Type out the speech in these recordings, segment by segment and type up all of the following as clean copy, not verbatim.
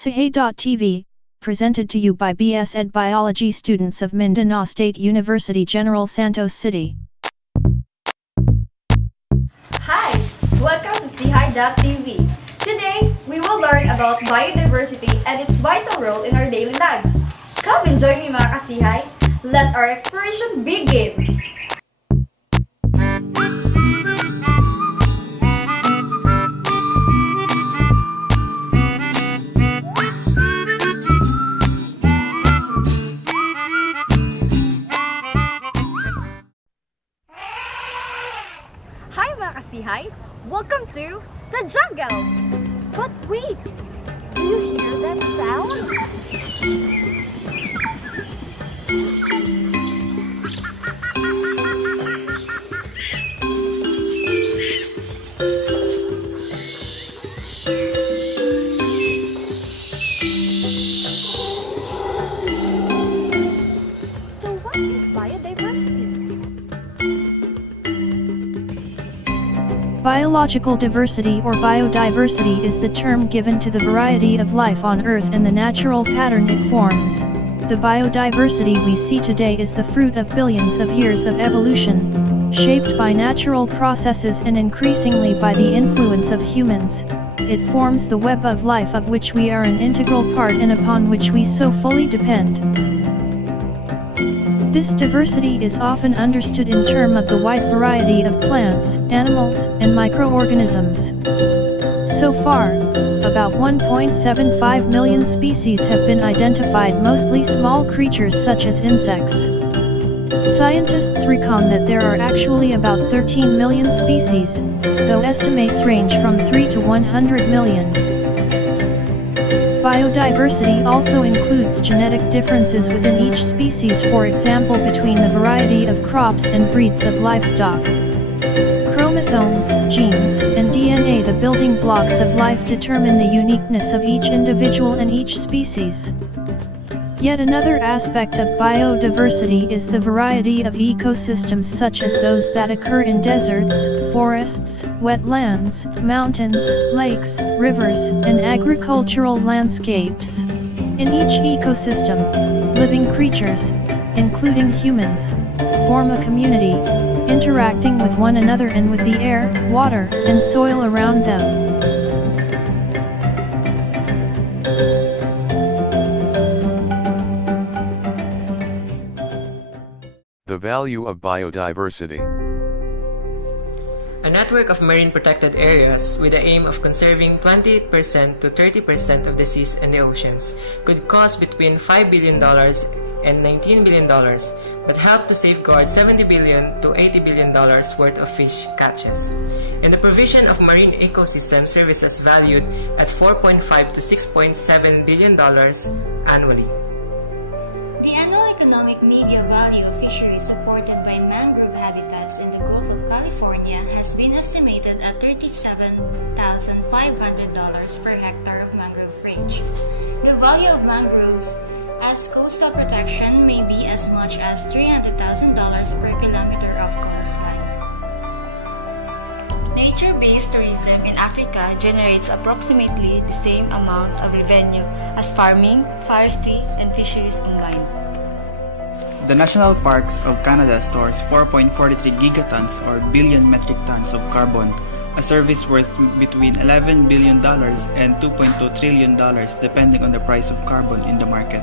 Say.tv, presented to you by BS Ed Biology students of Mindanao State University General Santos City. Hi! Welcome to Say.tv. Today, we will learn about biodiversity and its vital role in our daily lives. Come and join me mga kasihay. Let our exploration begin! Hi mga kasihay! Welcome to the jungle! But wait! Do you hear that sound? So what is biodiversity? Biological diversity or biodiversity is the term given to the variety of life on Earth and the natural pattern it forms. The biodiversity we see today is the fruit of billions of years of evolution, shaped by natural processes and increasingly by the influence of humans. It forms the web of life of which we are an integral part and upon which we so fully depend. This diversity is often understood in terms of the wide variety of plants, animals, and microorganisms. So far, about 1.75 million species have been identified, mostly small creatures such as insects. Scientists reckon that there are actually about 13 million species, though estimates range from 3 to 100 million. Biodiversity also includes genetic differences within each species, for example between the variety of crops and breeds of livestock. Chromosomes, genes, and DNA, the building blocks of life, determine the uniqueness of each individual and each species. Yet another aspect of biodiversity is the variety of ecosystems, such as those that occur in deserts, forests, wetlands, mountains, lakes, rivers, and agricultural landscapes. In each ecosystem, living creatures, including humans, form a community, interacting with one another and with the air, water, and soil around them. The value of biodiversity. A network of marine protected areas with the aim of conserving 20% to 30% of the seas and the oceans could cost between $5 billion and $19 billion, but help to safeguard $70 billion to $80 billion worth of fish catches. And the provision of marine ecosystem services valued at $4.5 to $6.7 billion annually. The annual economic media value of fisheries supported by mangrove habitats in the Gulf of California has been estimated at $37,500 per hectare of mangrove range. The value of mangroves as coastal protection may be as much as $300,000 per kilometer of coastline. Nature-based tourism in Africa generates approximately the same amount of revenue as farming, forestry, and fisheries combined. The National Parks of Canada stores 4.43 gigatons or billion metric tons of carbon, a service worth between $11 billion and $2.2 trillion depending on the price of carbon in the market.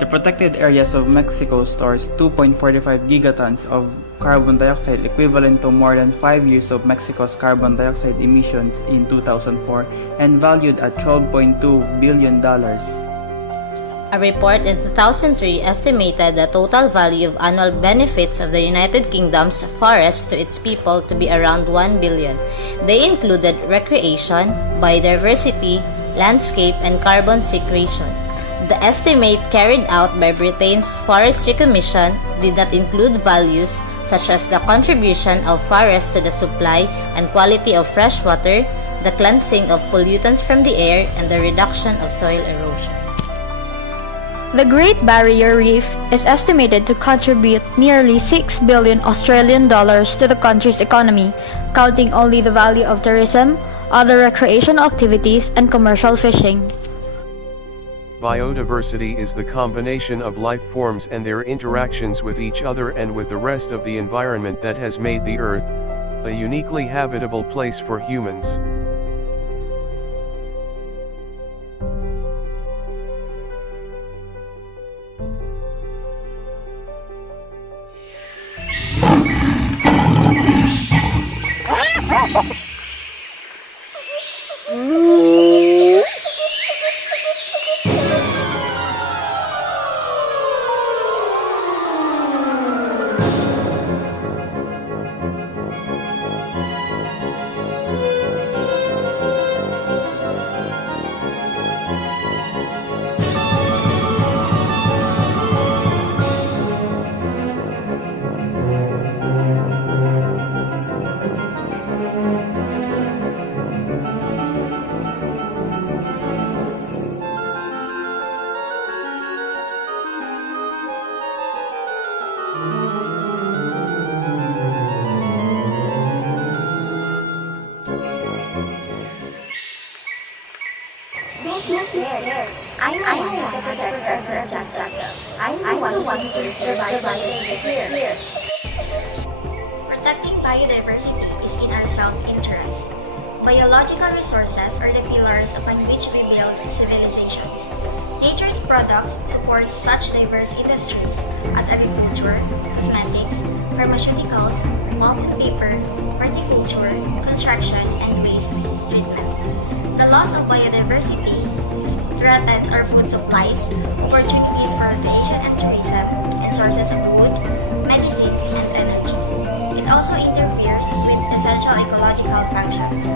The protected areas of Mexico stores 2.45 gigatons of carbon dioxide, equivalent to more than 5 years of Mexico's carbon dioxide emissions in 2004 and valued at $12.2 billion. A report in 2003 estimated the total value of annual benefits of the United Kingdom's forests to its people to be around $1 billion. They included recreation, biodiversity, landscape, and carbon sequestration. The estimate carried out by Britain's Forestry Commission did not include values such as the contribution of forests to the supply and quality of fresh water, the cleansing of pollutants from the air, and the reduction of soil erosion. The Great Barrier Reef is estimated to contribute nearly 6 billion Australian dollars to the country's economy, counting only the value of tourism, other recreational activities, and commercial fishing. Biodiversity is the combination of life forms and their interactions with each other and with the rest of the environment that has made the Earth a uniquely habitable place for humans. Protecting biodiversity is in our self-interest. Biological resources are the pillars upon which we build civilizations. Nature's products support such diverse industries as agriculture, cosmetics, pharmaceuticals, pulp and paper, horticulture, construction, and waste treatment. The loss of biodiversity threatens our food supplies, opportunities for recreation and tourism, and sources of food, medicines, and energy. It also interferes with essential ecological functions.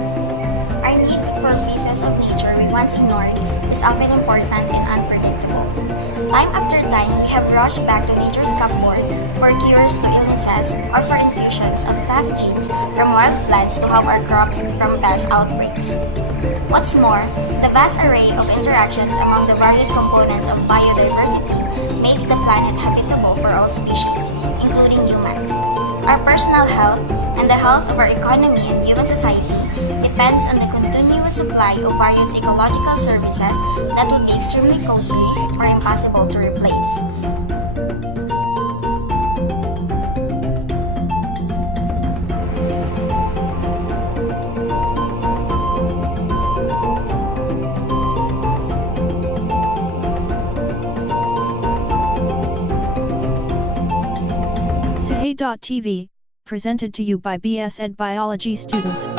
Our need for pieces of nature we once ignored is often important and unpredictable. Time after time, we have rushed back to nature's cupboard for cures to illnesses or for infusions of tough genes from wild plants to help our crops from pest outbreaks. What's more, the vast array of interactions among the various components of biodiversity makes the planet habitable for all species, including humans. Our personal health and the health of our economy and human society depends on the continuous supply of various ecological services that would be extremely costly or impossible to replace. Sihay.tv, presented to you by BS Ed Biology students.